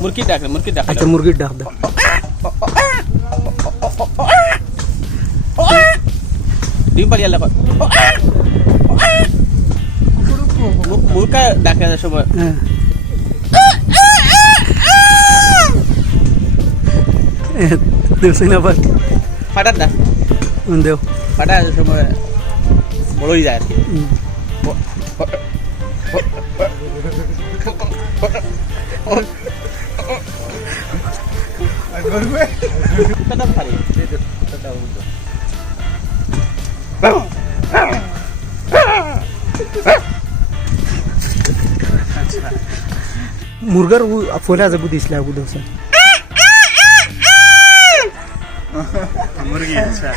মুরগি ডাক আচ্ছা মুরগির ডাক দাও। ডিম পাড়ি আল্লাহ মুরগা ডাকে সময় হ্যাঁ দেওছি না ভাই ফাটার ডাক দেও ফাটার সময় বড়ই যায় আর কি মুরগার ফলে আছে বুঝিস বুঝছে মুরগি আচ্ছা